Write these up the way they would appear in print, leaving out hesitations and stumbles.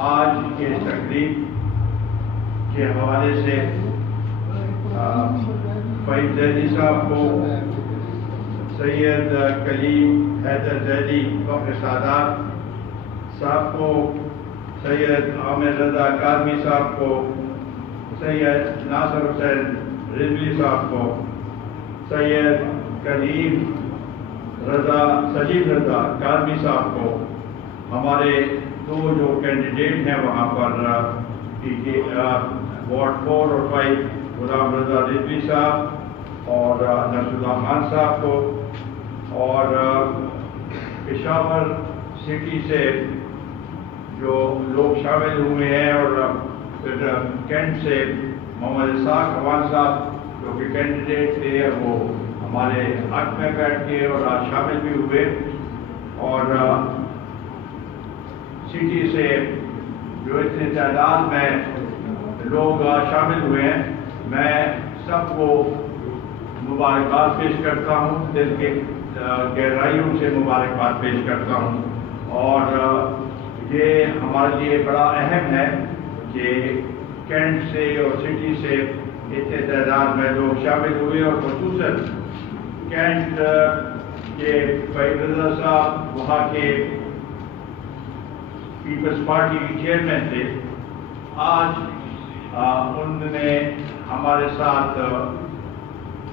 آج کے تقریب کے حوالے سے فہیم زیدی صاحب کو، سید کلیم حیدر زیدی فخر سادات صاحب کو، سید عامر رضا کاظمی صاحب کو، سید ناصر حسین رضوی صاحب کو، سید کلیم سجید رضا کاظمی صاحب کو، ہمارے دو جو کینڈیڈیٹ ہیں وہاں پر وارڈ 4 اور 5 غلام رضا رضوی صاحب اور نصر اللہ خان صاحب کو، اور پشاور سٹی سے جو لوگ شامل ہوئے ہیں، اور پھر کینٹ سے محمد اسحاق خوان صاحب جو کہ کینڈیڈیٹ تھے وہ ہمارے حق میں بیٹھ کے اور آج شامل بھی ہوئے، اور سٹی سے جو اتنے تعداد میں لوگ شامل ہوئے ہیں، میں سب کو مبارکباد پیش کرتا ہوں، دل کے گہرائیوں سے مبارکباد پیش کرتا ہوں، اور یہ ہمارے لیے بڑا اہم ہے کہ کینٹ سے اور سٹی سے اتنے تعداد میں لوگ شامل ہوئے، اور خصوصاً کینٹ کے فہیم رضا صاحب وہاں کے پیپلز پارٹی کے چیئرمین تھے، آج ان نے ہمارے ساتھ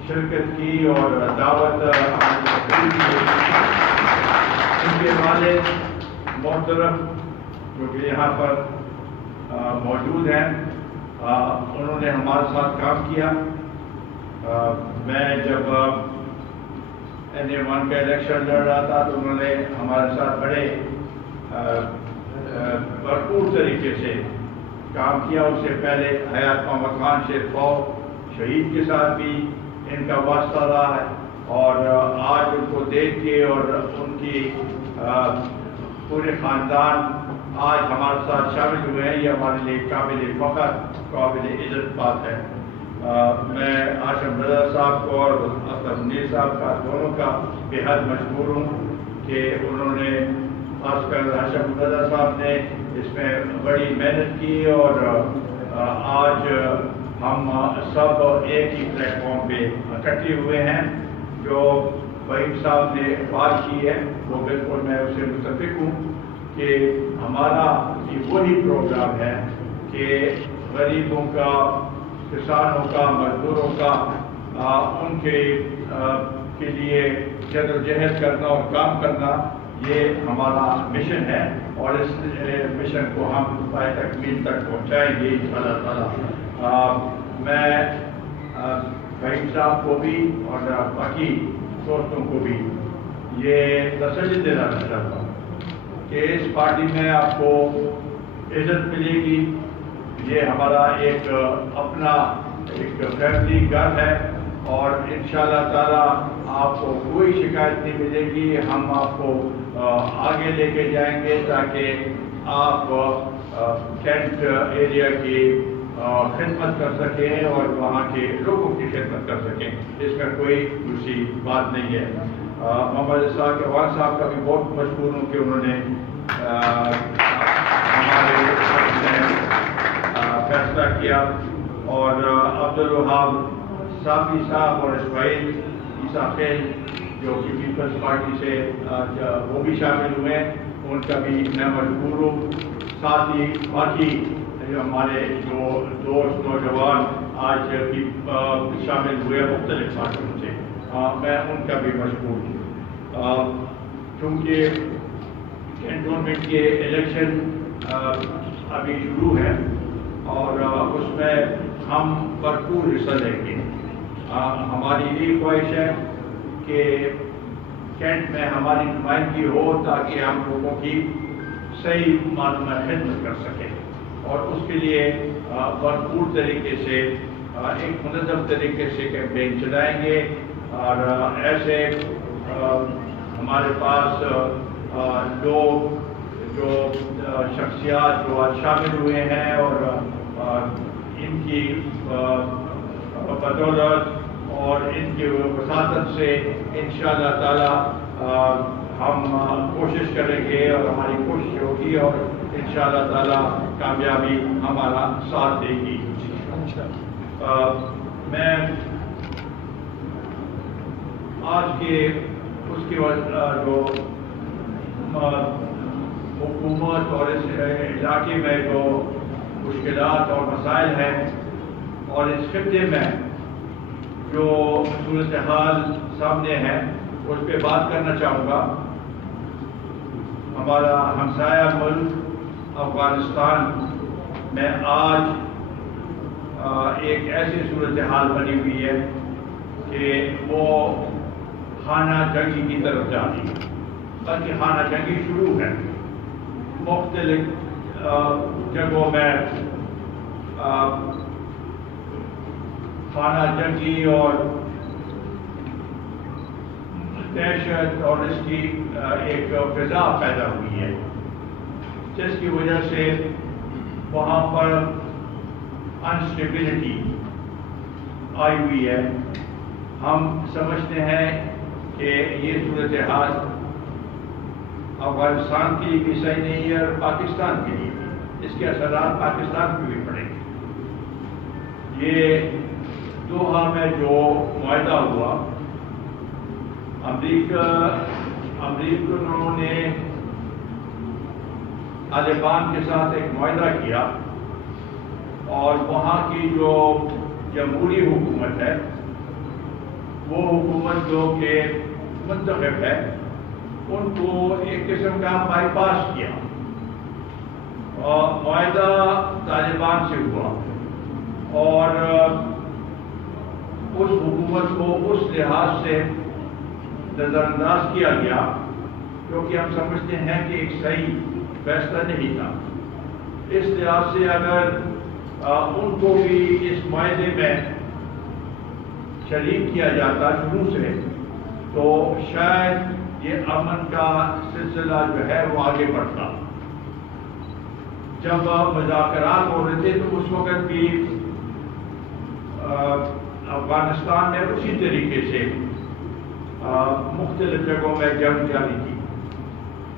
شرکت کی اور دعوت ان کے والد محترم جو کہ یہاں پر موجود ہیں، انہوں نے ہمارے ساتھ کام کیا۔ میں جب NA1 کا الیکشن لڑ رہا تھا تو انہوں نے ہمارے ساتھ بڑے بھرپور طریقے سے کام کیا۔ اس سے پہلے حیات محمد خان شیر فوج شہید کے ساتھ بھی ان کا واسطہ رہا ہے، اور آج ان کو دیکھ کے اور ان کی پورے خاندان آج ہمارے ساتھ شامل ہوئے ہیں، یہ ہمارے لیے قابل فخر قابل عزت بات ہے۔ میں ہاشم رضا صاحب کو اور اختر منیر صاحب کا دونوں کا بے حد مشکور ہوں کہ انہوں نے، خاص کر ہاشم رضا صاحب نے اس میں بڑی محنت کی، اور آج ہم سب ایک ہی پلیٹ فارم پہ اکٹھے ہوئے ہیں۔ جو فہیم صاحب نے بات کی ہے وہ بالکل میں اس سے متفق ہوں کہ ہمارا یہ وہی پروگرام ہے کہ غریبوں کا، کسانوں کا، مزدوروں کا، ان کے لیے جدوجہد کرنا اور کام کرنا، یہ ہمارا مشن ہے، اور اس مشن کو ہم پائے تکمیل تک پہنچائیں گے انشاءاللہ تعالیٰ۔ میں فہیم صاحب کو بھی اور باقی دوستوں کو بھی یہ تسلی دلانا چاہتا ہوں کہ اس پارٹی میں آپ کو عزت ملے گی، یہ ہمارا ایک اپنا ایک فیملی گھر ہے، اور انشاءاللہ تعالیٰ آپ کو کوئی شکایت نہیں ملے گی۔ ہم آپ کو آگے لے کے جائیں گے تاکہ آپ کینٹ ایریا کی خدمت کر سکیں اور وہاں کے لوگوں کی خدمت کر سکیں، اس میں کوئی دوسری بات نہیں ہے۔ محمد اسحاق خوان صاحب کا بھی بہت مشکور ہوں کہ انہوں نے ہمارے فیصلہ کیا، اور عبدالوہاب صافی صاحب اور اسماعیل عیسیٰ خیل جو کہ پیپلز پارٹی سے وہ بھی شامل ہوئے، ان کا بھی میں مشکور ہوں۔ ساتھ ہی باقی جو ہمارے جو دوست نوجوان آج بھی شامل ہوئے مختلف پارٹیوں سے، میں ان کا بھی مشکور ہوں۔ چونکہ کینٹونمنٹ کے الیکشن ابھی شروع ہے اور اس میں ہم بھرپور حصہ لیں گے۔ ہماری یہ خواہش ہے کہ کینٹ میں ہماری نمائندگی ہو تاکہ ہم لوگوں کی صحیح معنوں میں خدمت کر سکیں، اور اس کے لیے بھرپور طریقے سے ایک منظم طریقے سے کیمپین چلائیں گے، اور ایسے ہمارے پاس لوگ جو شخصیات جو آج شامل ہوئے ہیں اور ان کی بدولت اور ان کی وساطت سے انشاءاللہ تعالی ہم کوشش کریں گے، اور ہماری کوشش ہوگی، اور انشاءاللہ تعالیٰ کامیابی ہمارا ساتھ دے گی۔ میں آج کے اس کی جو حکومت اور اس علاقے میں جو مشکلات اور مسائل ہیں اور اس خطے میں جو صورتحال سامنے ہے اس پہ بات کرنا چاہوں گا۔ ہمارا ہمسایہ ملک افغانستان میں آج ایک ایسی صورتحال بنی ہوئی ہے کہ وہ خانہ جنگی کی طرف جا رہی ہے، بلکہ خانہ جنگی شروع ہے۔ مختلف جگہوں میں خانہ جنگی اور دہشت اور اس کی ایک فضا پیدا ہوئی ہے، جس کی وجہ سے وہاں پر انسٹیبلٹی آئی ہوئی ہے۔ ہم سمجھتے ہیں کہ یہ صورتحال افغانستان کے لیے بھی صحیح نہیں ہے اور پاکستان کے لیے بھی، اس کے اثرات پاکستان پہ بھی پڑیں گے۔ یہ دوحہ میں جو معاہدہ ہوا، امریکنوں نے طالبان کے ساتھ ایک معاہدہ کیا اور وہاں کی جو جمہوری حکومت ہے وہ حکومت جو کہ منتخب ہے ان کو ایک قسم کا بائی پاس کیا اور معاہدہ طالبان سے ہوا اور اس حکومت کو اس لحاظ سے نظر انداز کیا گیا کیونکہ ہم سمجھتے ہیں کہ ایک صحیح فیصلہ نہیں تھا۔ اس لحاظ سے اگر ان کو بھی اس معاہدے میں شریک کیا جاتا شروع سے تو شاید یہ امن کا سلسلہ جو ہے وہ آگے بڑھتا۔ جب مذاکرات ہو رہے تھے تو اس وقت بھی افغانستان میں اسی طریقے سے مختلف جگہوں میں جنگ جاری تھی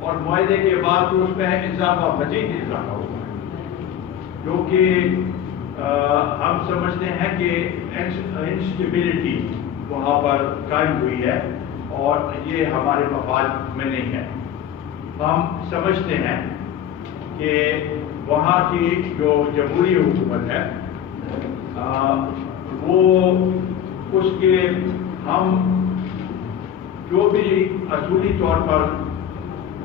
اور معاہدے کے بعد اس میں اضافہ مزید اضافہ ہوا ہے، جو کہ ہم سمجھتے ہیں کہ انسٹیبلٹی وہاں پر قائم ہوئی ہے اور یہ ہمارے مفاد میں نہیں ہے۔ ہم سمجھتے ہیں کہ وہاں کی جو جمہوری حکومت ہے وہ اس کے ہم جو بھی اصولی طور پر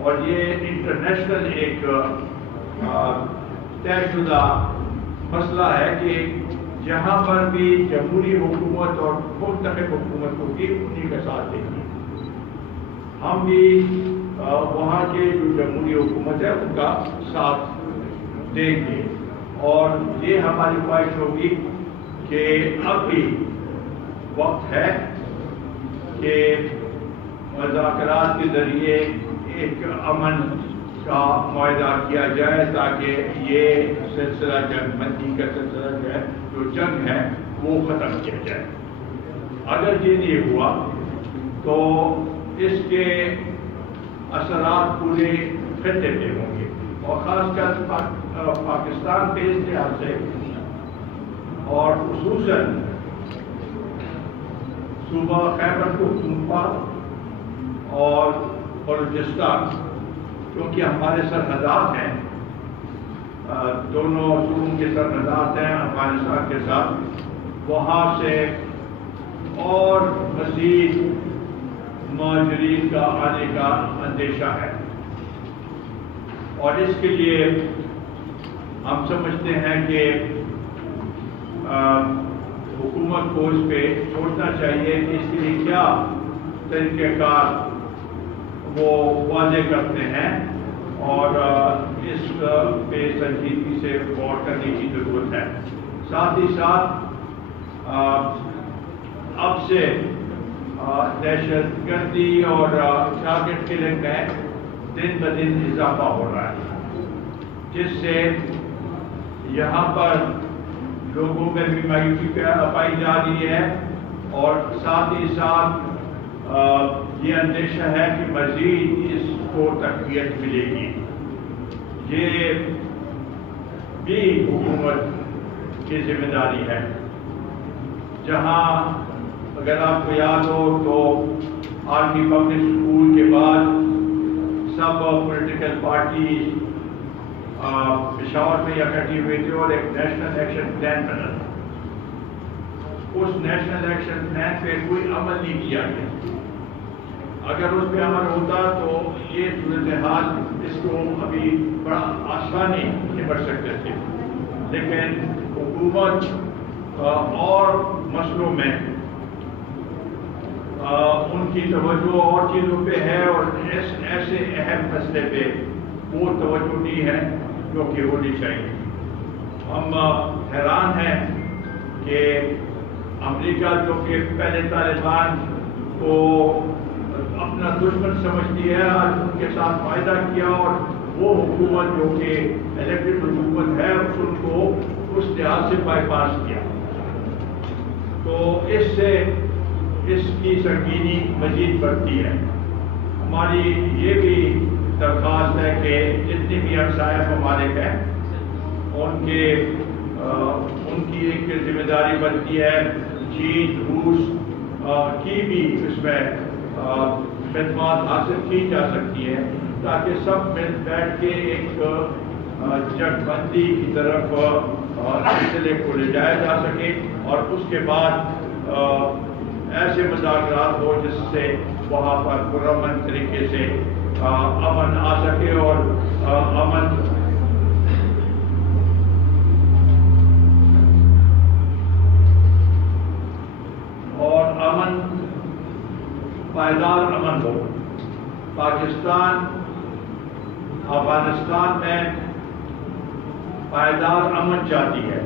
اور یہ انٹرنیشنل ایک طے شدہ مسئلہ ہے کہ جہاں پر بھی جمہوری حکومت اور منتخب حکومت ہوگی انہیں کا ساتھ دیں گے۔ ہم بھی وہاں کے جو جمہوری حکومت ہے ان کا ساتھ دیں گے اور یہ ہماری خواہش ہوگی کہ اب بھی وقت ہے کہ مذاکرات کے ذریعے ایک امن کا معاہدہ کیا جائے تاکہ یہ سلسلہ جنگ بندی کا سلسلہ جو جنگ ہے وہ ختم کیا جائے۔ اگر یہ نہیں ہوا تو اس کے اثرات پورے خطے میں ہوں گے اور خاص کر پاکستان کے اس لحاظ سے اور خصوصاً صوبہ خیبر پختونخوا اور بلوچستان کیونکہ ہمارے سرحدات ہیں، دونوں صوبوں کے سرحدات ہیں افغانستان کے ساتھ، وہاں سے اور مزید مہاجرین کا آنے کا اندیشہ ہے اور اس کے لیے ہم سمجھتے ہیں کہ حکومت کو اس پہ سوچنا چاہیے کہ اس کے لیے کیا طریقہ کار وہ واضح کرتے ہیں اور اس پہ سنجیدگی سے غور کرنے کی ضرورت ہے۔ ساتھ ہی ساتھ اب سے دہشت گردی اور ٹارگٹ کلنگ میں دن بدن اضافہ ہو رہا ہے، جس سے یہاں پر لوگوں میں بھی مایوسی پائی جا رہی ہے اور ساتھ ہی ساتھ یہ اندیشہ ہے کہ مزید اس کو تقویت ملے گی۔ یہ بھی حکومت کی ذمہ داری ہے. جہاں اگر آپ کو یاد ہو تو آرمی پبلک اسکول کے بعد سب پولیٹیکل پارٹی پشاور میں اکٹھی ہوئی تھی اور ایک نیشنل ایکشن پلان بنا. اس نیشنل ایکشن پلان پہ کوئی عمل نہیں کیا گیا. اگر اس پہ عمل ہوتا تو یہ صورتحال اس کو ابھی بڑا آسانی نمٹ سکتے تھے. لیکن حکومت اور مسئلوں میں ان کی توجہ اور چیزوں پہ ہے اور ایسے اہم مسئلے پہ وہ توجہ نہیں ہے جو کہ ہونی چاہیے. ہم حیران ہیں کہ امریکہ جو کہ پہلے طالبان کو اپنا دشمن سمجھتی ہے آج ان کے ساتھ فائدہ کیا اور وہ حکومت جو کہ الیکٹڈ حکومت ہے ان کو اس لحاظ سے بائی پاس کیا. تو اس سے اس کی سنگینی مزید بڑھتی ہے. ہماری یہ بھی درخواست ہے کہ جتنے بھی ہمسایہ ممالک ہیں ان کی ایک ذمہ داری بنتی ہے چین روس کی بھی اس میں خدمات حاصل کی جا سکتی ہے تاکہ سب مل بیٹھ کے ایک جٹ بندی کی طرف سلسلے کو لے جایا جا سکے اور اس کے بعد ایسے مذاکرات ہو جس سے وہاں پر پرامن طریقے سے امن آ سکے اور امن پائیدار امن ہو. پاکستان افغانستان میں پائیدار امن چاہتی ہے.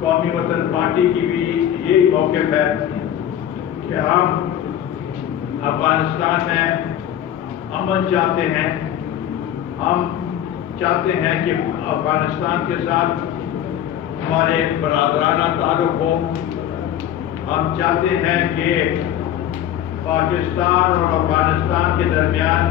قومی وطن پارٹی کی بھی یہی موقف ہے کہ ہم افغانستان میں امن چاہتے ہیں. ہم چاہتے ہیں کہ افغانستان کے ساتھ ہمارے برادرانہ تعلق ہو. ہم چاہتے ہیں کہ پاکستان اور افغانستان کے درمیان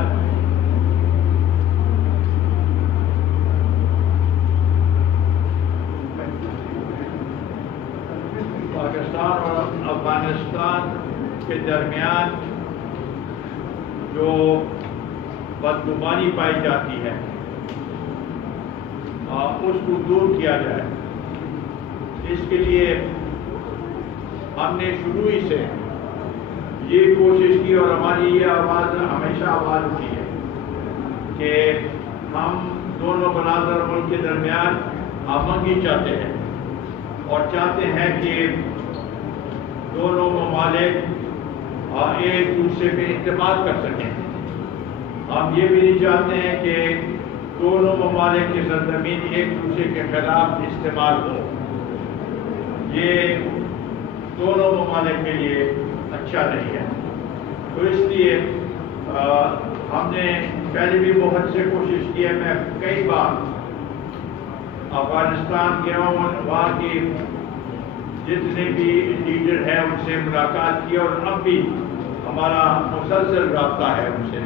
جو بدگمانی پائی جاتی ہے اس کو دور کیا جائے. اس کے لیے ہم نے شروع ہی سے یہ کوشش کی اور ہماری یہ آواز ہمیشہ آواز اٹھی ہے کہ ہم دونوں برادر ملک کے درمیان آمنگی چاہتے ہیں اور چاہتے ہیں کہ دونوں ممالک ایک دوسرے پہ اعتماد کر سکیں. ہم یہ بھی نہیں چاہتے ہیں کہ دونوں ممالک کی سرزمین ایک دوسرے کے خلاف استعمال ہو. یہ دونوں ممالک کے لیے اچھا نہیں ہے. تو اس لیے ہم نے پہلے بھی بہت سے کوشش کی ہے. میں کئی بار افغانستان کے وہاں کی جتنے بھی لیڈر ہیں ان سے ملاقات کی اور اب بھی ہمارا مسلسل رابطہ ہے ان سے.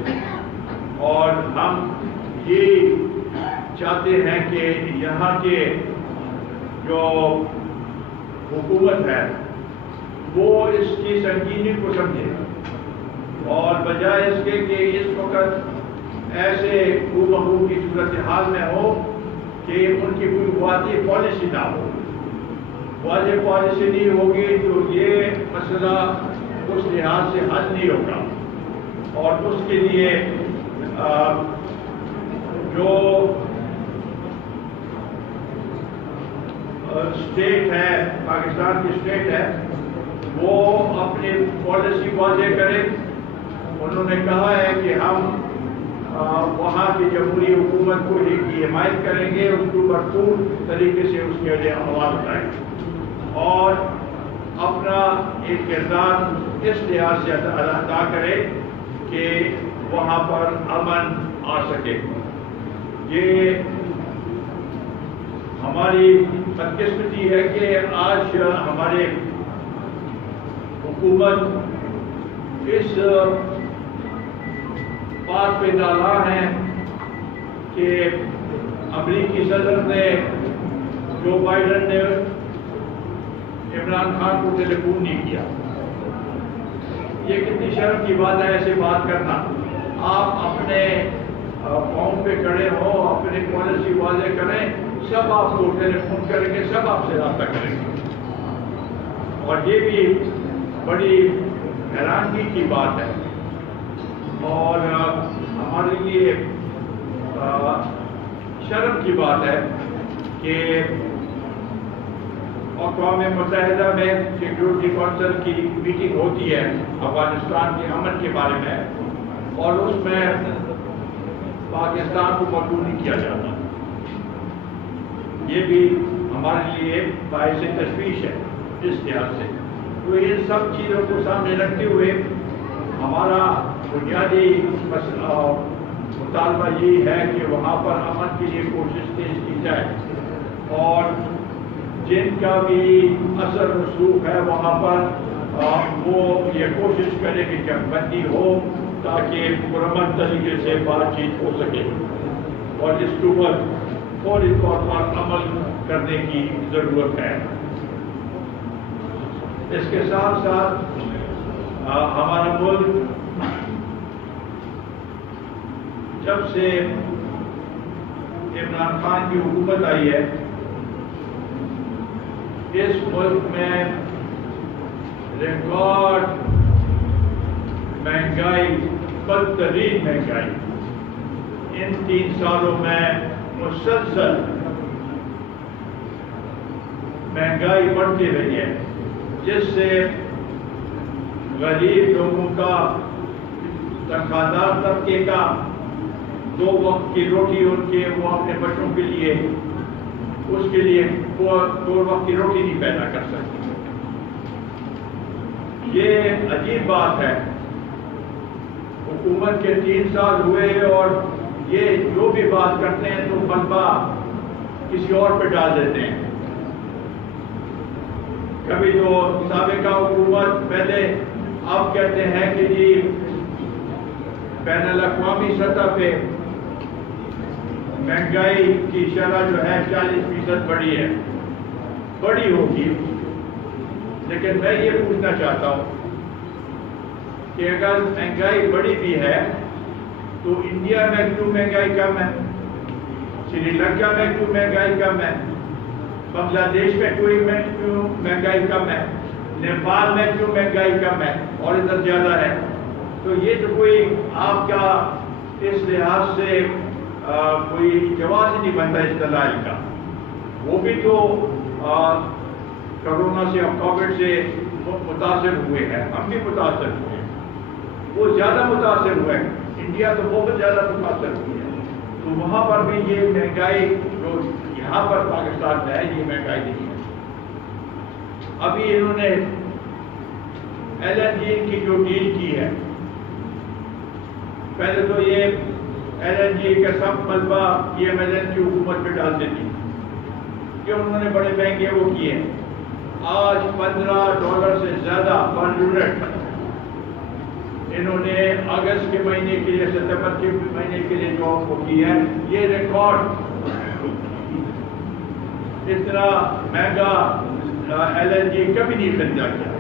اور ہم یہ چاہتے ہیں کہ یہاں کے جو حکومت ہے وہ اس کی سنگینی کو سمجھے اور بجائے اس کے کہ اس وقت ایسے بخو کی صورتحال میں ہو کہ ان کی کوئی واضح پالیسی نہ ہو. واضح پالیسی نہیں ہوگی تو یہ مسئلہ اس لحاظ سے حل نہیں ہوگا. اور اس کے لیے جو اسٹیٹ ہے پاکستان کی اسٹیٹ ہے وہ اپنی پالیسی واضح کرے. انہوں نے کہا ہے کہ ہم وہاں کی جمہوری حکومت کو کی حمایت کریں گے, اس کو بھرپور طریقے سے اس کے لیے آواز اٹھائیں گے اور اپنا ایک کردار اس لحاظ سے ادا کرے کہ وہاں پر امن آ سکے. یہ ہماری بدقسمتی ہے کہ آج ہمارے حکومت اس بات پہ نالاں ہے کہ امریکی صدر نے جو بائیڈن نے عمران خان کو ٹیلی فون نہیں کیا. یہ کتنی شرم کی بات ہے ایسے بات کرنا. آپ اپنے قوم پہ کھڑے ہوں, اپنی پالیسی واضح کریں, سب آپ کو ٹیلی فون کریں گے, سب آپ سے رابطہ کریں گے. اور یہ بھی بڑی حیرانگی کی بات ہے اور ہمارے لیے شرم کی بات ہے کہ اقوام متحدہ میں سیکیورٹی کونسل کی میٹنگ ہوتی ہے افغانستان کے امن کے بارے میں, اور اس میں پاکستان کو مدعو نہیں کیا جاتا. یہ بھی ہمارے لیے باعث تشویش ہے اس لحاظ سے. تو ان سب چیزوں کو سامنے رکھتے ہوئے ہمارا بنیادی مطالبہ یہ ہے کہ وہاں پر امن کے لیے کوشش تیز کی جائے, اور جن کا بھی اثر رسوخ ہے وہاں پر وہ یہ کوشش کرے کہ جنگ بندی ہو تاکہ پرامن طریقے سے بات چیت ہو سکے, اور اس کے اوپر فوری طور پر عمل کرنے کی ضرورت ہے. اس کے ساتھ ساتھ ہمارا ملک جب سے عمران خان کی حکومت آئی ہے اس ملک میں ریکارڈ مہنگائی, بدترین مہنگائی ان 3 سالوں میں مسلسل مہنگائی بڑھتی رہی ہے, جس سے غریب لوگوں کا, تنخواہ دار طبقے کا 2 وقت کی روٹی ان کے وہ اپنے بچوں کے لیے اس کے لیے وہ 2 وقت کی روٹی نہیں پیدا کر سکتے. یہ عجیب بات ہے. حکومت کے 3 سال ہوئے اور یہ جو بھی بات کرتے ہیں تو ملبہ کسی اور پہ ڈال دیتے ہیں. کبھی تو سابقہ حکومت پہلے آپ کہتے ہیں کہ جی بین الاقوامی سطح پہ مہنگائی کی شرح جو ہے 40% بڑی ہے, بڑی ہوگی, لیکن میں یہ پوچھنا چاہتا ہوں کہ اگر مہنگائی بڑی بھی ہے تو انڈیا میں کیوں مہنگائی کم ہے, سری لنکا میں کیوں مہنگائی کم ہے, بنگلہ دیش میں کیوں مہنگائی کم ہے, نیپال میں کیوں مہنگائی کم ہے اور ادھر زیادہ ہے. تو یہ تو کوئی آپ کا اس لحاظ سے کوئی جواز ہی نہیں بنتا اس دلائل کا. وہ بھی تو کرونا سے اور کووڈ سے متاثر ہوئے ہیں, ہم بھی متاثر ہوئے ہیں, وہ زیادہ متاثر ہوئے ہیں, انڈیا تو بہت زیادہ متاثر ہوئی ہے. تو وہاں پر بھی یہ مہنگائی جو یہاں پر پاکستان میں ہے یہ مہنگائی نہیں ہے. ابھی انہوں نے LNG کی جو ڈیل کی ہے, پہلے تو یہ LNG کا سب ملبہ PMLN کی حکومت پہ ڈالتے تھی کہ انہوں نے بڑے مہنگے وہ کیے. آج $15 سے زیادہ پر یونٹ انہوں نے اگست کے مہینے کے لیے, ستمبر کے مہینے کے لیے جو وہ کی ہے, یہ ریکارڈ. اتنا مہنگا LNG کبھی نہیں خریدا کیا.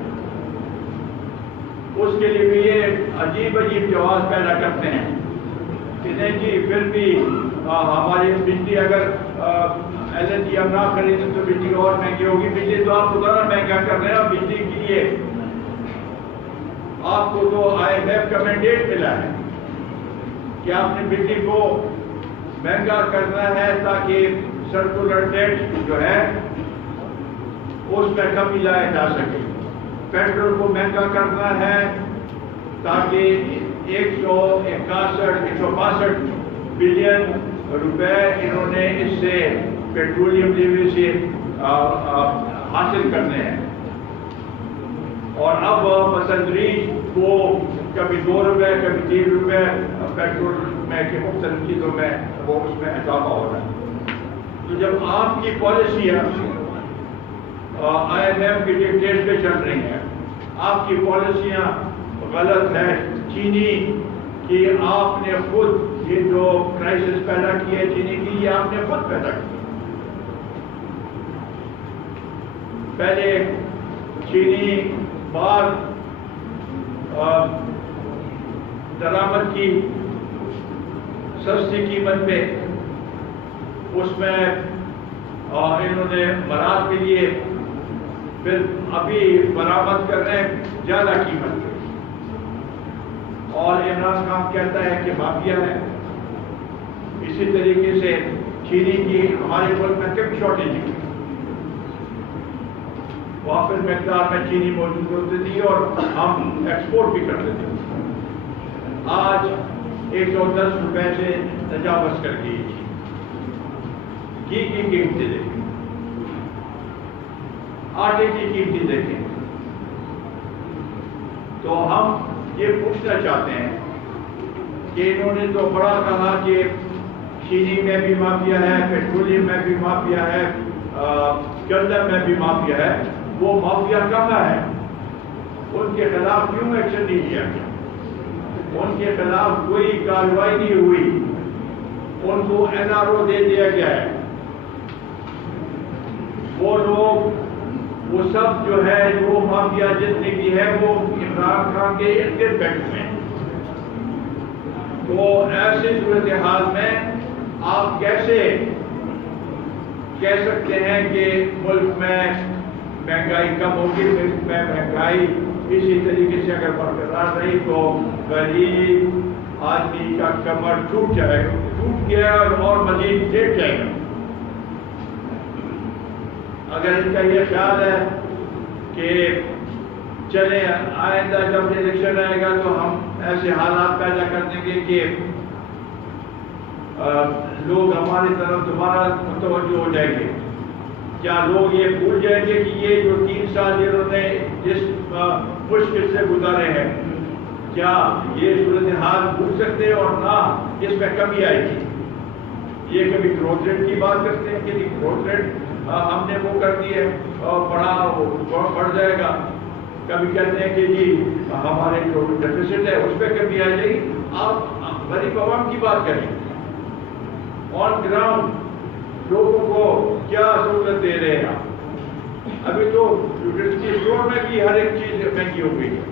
اس کے لیے بھی یہ عجیب عجیب جواز پیدا کرتے ہیں کہ نہیں جی پھر بھی ہماری بجلی اگر LNG ہم نہ خریدیں تو بجلی اور مہنگی ہوگی. بجلی تو آپ کو ذرا مہنگا کر رہے ہیں, اور بجلی کے لیے آپ کو تو IMF کا مینڈیٹ ملا ہے کہ آپ نے بجلی کو مہنگا کرنا ہے تاکہ سرکولر ٹیکس جو ہے اس میں کمی لایا جا سکے. پیٹرول کو مہنگا کرنا ہے تاکہ 162 بلین روپے انہوں نے اس سے پیٹرولیم لیوی سے حاصل کرنے ہیں. اور اب مسندریج کو کبھی 2 روپے کبھی 3 روپے پیٹرول میں کہ مختلف چیزوں میں وہ اس میں اضافہ ہو رہا ہے. تو جب آپ کی پالیسیاں IMF کی ڈکٹیٹ پہ چل رہی ہیں, آپ کی پالیسیاں غلط ہیں, چینی کہ آپ نے خود یہ جو کرائسس پیدا کی ہے چینی کی، یہ آپ نے خود پیدا کی۔ پہلے چینی بعد درآمد کی سستی قیمت پہ، اس میں انہوں نے مراد کے لیے، پھر ابھی برآمد کر رہے ہیں زیادہ قیمت پہ، اور عمران خان کہتا ہے کہ مافیا ہے۔ اسی طریقے سے چینی کی ہمارے ملک میں کم شارٹیج ہے، وافر مقدار میں چینی موجود ہوتی تھی اور ہم ایکسپورٹ بھی کرتے تھے۔ آج 110 روپے سے تجاوز کر گئی گھی کی قیمتیں دیکھیں، آٹے کی قیمتیں دیکھیں۔ تو ہم یہ پوچھنا چاہتے ہیں کہ انہوں نے تو بڑا کہا کہ چینی میں بھی مافیا ہے، پیٹرولیم میں بھی مافیا ہے، گندم میں بھی مافیا ہے، وہ مافیا کہاں ہے؟ ان کے خلاف کیوں ایکشن نہیں لیا گیا؟ ان کے خلاف کوئی کارروائی نہیں ہوئی، ان کو NRO دے دیا گیا ہے۔ وہ لوگ، وہ سب جو ہے، وہ مافیا جتنے بھی ہے، وہ عمران خان کے ارد گرد بیٹھے ہوئے ہیں۔ تو ایسی صورتحال میں آپ کیسے کہہ سکتے ہیں کہ ملک میں مہنگائی کم ہوگی؟ ملک میں مہنگائی اسی طریقے سے اگر برقرار رہی تو غریب آدمی کا کمر ٹوٹ جائے گا، ٹوٹ گیا اور مزید ٹیٹ جائے گا۔ اگر ان کا یہ خیال ہے کہ چلے آئندہ جب الیکشن آئے گا تو ہم ایسے حالات پیدا کر دیں گے کہ لوگ ہماری طرف دوبارہ متوجہ ہو جائیں گے، کیا لوگ یہ بھول جائیں گے کہ یہ جو 3 سال انہوں نے جس مشکل سے گزارے ہیں، کیا یہ صورتحال بھول سکتے ہیں؟ اور نہ اس میں کمی آئے گی۔ یہ کبھی گروتھ ریٹ کی بات کرتے ہیں کہ گروتھ ریٹ ہم نے وہ کر دی ہے اور بڑھ جائے گا، کبھی کہتے ہیں کہ جی ہمارے جو ڈیفیسٹ ہے اس پہ کمی آ جائے گی۔ آپ غریب عوام کی بات کریں، آن گراؤنڈ لوگوں کو کیا سہولت دے رہے ہیں آپ؟ ابھی تو یوٹیلٹی اسٹور میں بھی ہر ایک چیز مہنگی ہو گئی ہے،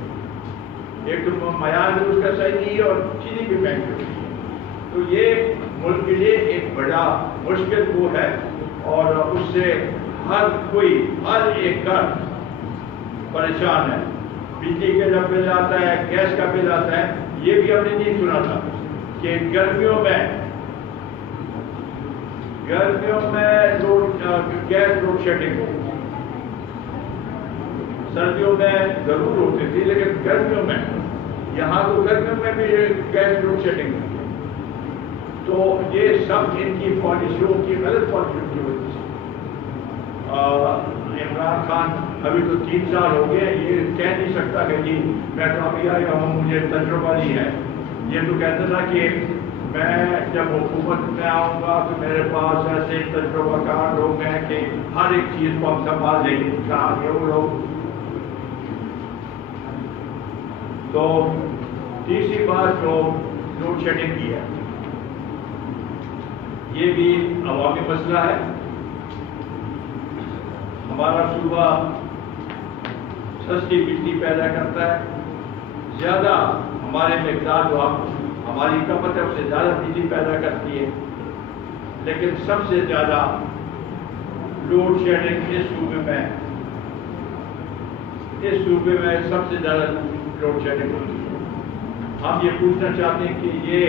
ایک تو معیار بھی اس کا صحیح نہیں ہے اور چینی بھی مہنگی ہو گئی ہے۔ تو یہ ملک کے لیے ایک بڑا مشکل وہ ہے، اور اس سے ہر کوئی، ہر ایک گھر پریشان ہے۔ بجلی کا جب بل آتا ہے، گیس کا بل آتا ہے، یہ بھی ہم نے نہیں سنا تھا کہ گرمیوں میں گیس لوڈ شیڈنگ ہو، سردیوں میں ضرور ہوتی تھی لیکن گرمیوں میں، یہاں تو گرمیوں میں بھی گیس لوڈ شیڈنگ ہوتی ہے۔ تو یہ سب ان کی پالیسیوں کی، غلط پالیسیوں کی وجہ سے۔ عمران خان ابھی تو 3 سال ہو گئے، یہ کہہ نہیں سکتا کہ جی میں تو ابھی آیا ہوں، مجھے تجربہ نہیں ہے۔ یہ تو کہتا تھا کہ میں جب حکومت میں آؤں گا تو میرے پاس ایسے تجربہ کار لوگ ہیں کہ ہر ایک چیز کو ہم سنبھال لیں گے۔ کہاں گئے وہ لوگ؟ تو تیسری بات جو لوڈ شیڈنگ کی ہے، یہ بھی عوامی مسئلہ ہے۔ ہمارا صوبہ سستی بجلی پیدا کرتا ہے، زیادہ ہمارے مقدار جو ہماری کھپت ہے اس سے زیادہ بجلی پیدا کرتی ہے، لیکن سب سے زیادہ لوڈ شیڈنگ اس صوبے میں سب سے زیادہ لوڈ شیڈنگ ہوتی ہے۔ ہم یہ پوچھنا چاہتے ہیں کہ یہ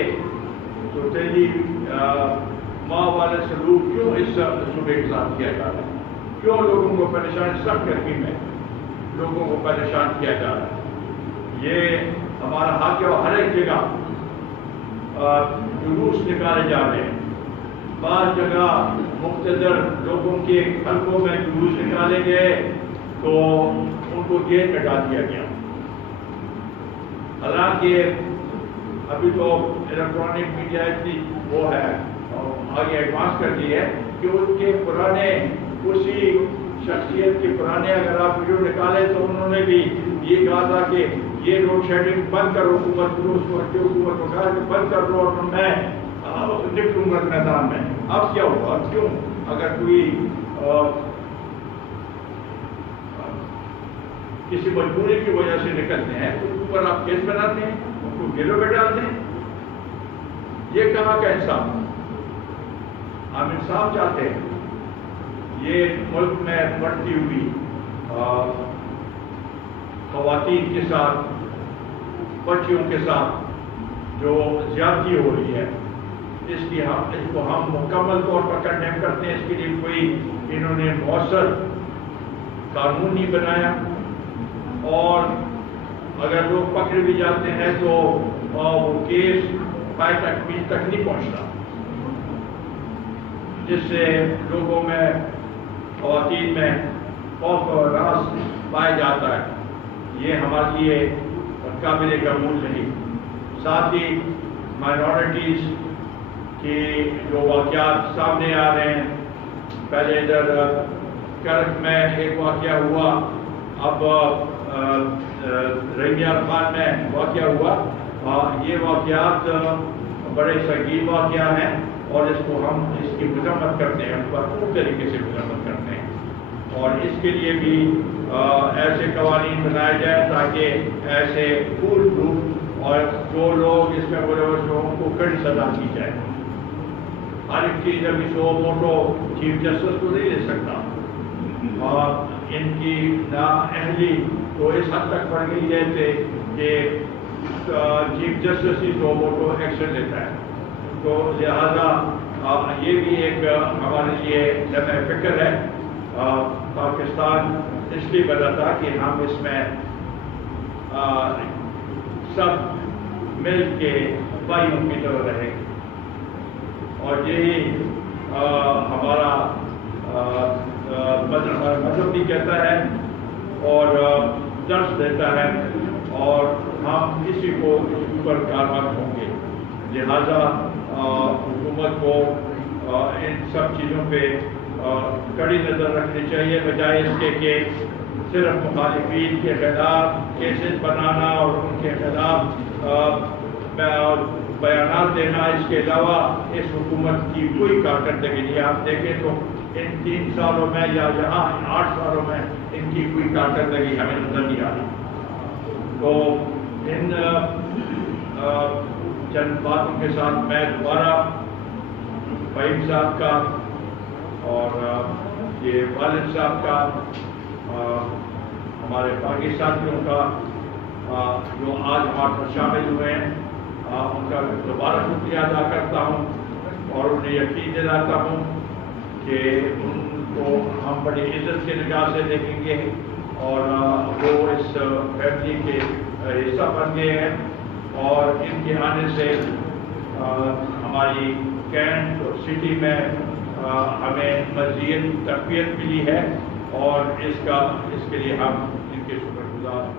ٹوٹلی ماں والا سلوک کیوں اس صوبے کے ساتھ کیا جا رہا ہے؟ کیوں لوگوں کو پریشان، سخت گرمی میں لوگوں کو پریشان کیا جا رہا ہے؟ یہ ہمارا حق ہے، اور ہر ایک جگہ جلوس نکالے جا رہے ہیں۔ بعض جگہ مقتدر لوگوں کے حلقوں میں جلوس نکالے گئے تو ان کو جیل میں ڈال دیا گیا۔ حالانکہ ابھی تو الیکٹرانک میڈیا اتنی وہ ہے، آگے ایڈوانس کر دی ہے کہ ان کے پرانے، اسی شخصیت کے پرانے اگر آپ ویڈیو نکالیں تو انہوں نے بھی یہ کہا تھا کہ یہ لوڈ شیڈنگ بند کرو حکومت کو، اس وقت حکومت کو کہا کہ بند کر دو اور میں نکلوں گا میدان میں. اب کیا ہوا؟ کیوں؟ اگر کوئی کسی مجبوری کی وجہ سے نکلتے ہیں تو ان کے اوپر آپ کیس بناتے ہیں، ان کو جیلوں میں ڈالتے ہیں. یہ کہاں کا انصاف؟ ہم انصاف چاہتے ہیں. یہ ملک میں بڑھتی ہوئی خواتین کے ساتھ، بچیوں کے ساتھ جو زیادتی ہو رہی ہے، اس کو ہم مکمل طور پر کنڈیم کرتے ہیں. اس کے لیے کوئی انہوں نے مؤثر قانون نہیں بنایا، اور اگر لوگ پکڑے بھی جاتے ہیں تو وہ کیس پائے تک نہیں پہنچتا، جس سے لوگوں میں، خواتین میں خوف و راس پایا جاتا ہے. یہ ہمارے لیے قابل قبول نہیں. ساتھ ہی مائنورٹیز کے جو واقعات سامنے آ رہے ہیں، پہلے ادھر کرک میں ایک واقعہ ہوا، اب رنگیار خان میں واقعہ ہوا. یہ واقعات بڑے سنگین واقعہ ہیں، اور اس کو ہم اس کی مذمت کرتے ہیں، بھرپور طریقے سے مذمت کرتے ہیں. اور اس کے لیے بھی ایسے قوانین بنائے جائیں تاکہ ایسے پھول پروف اور جو لوگ اس میں ملوث ہوں ان کو کڑی سزا کی جائے. ہر ایک چیز ابھی سو موٹو چیف جسٹس کو نہیں لے سکتا، اور ان کی نااہلی تو اس حد تک بڑھ گئی ہے کہ چیف جسٹس ہی سو موٹو ایکشن لیتا ہے. تو لہذا یہ بھی ایک ہمارے لیے لمحہ فکر ہے. پاکستان اس لیے بنا تھا کہ ہم اس میں سب مل کے بھائیوں کی طرح رہیں، اور یہی ہمارا مذہب بھی کہتا ہے اور درس دیتا ہے، اور ہم کسی کو اس اوپر کارآمد ہوں گے. لہذا حکومت کو ان سب چیزوں پہ کڑی نظر رکھنی چاہیے، بجائے اس کے کہ صرف مخالفین کے خلاف کیسز بنانا اور ان کے خلاف بیانات دینا. اس کے علاوہ اس حکومت کی کوئی کارکردگی نہیں. آپ دیکھیں تو ان 3 سالوں میں یا یہاں 8 سالوں میں ان کی کوئی کارکردگی ہمیں نظر نہیں آ رہی. تو ان چند باتوں کے ساتھ میں دوبارہ فہیم صاحب کا اور یہ والد صاحب کا، ہمارے باقی ساتھیوں کا جو آج ہمارے ساتھ شامل ہوئے ہیں، ان کا دوبارہ شکریہ ادا کرتا ہوں، اور انہیں یقین دلاتا ہوں کہ ان کو ہم بڑی عزت کی نگاہ سے دیکھیں گے، اور وہ اس فیملی کے حصہ بن گئے ہیں. اور ان کے آنے سے ہماری کینٹ اور سٹی میں ہمیں مزید تقویت ملی ہے، اور اس کے لیے ہم ان کے شکر گزار ہیں.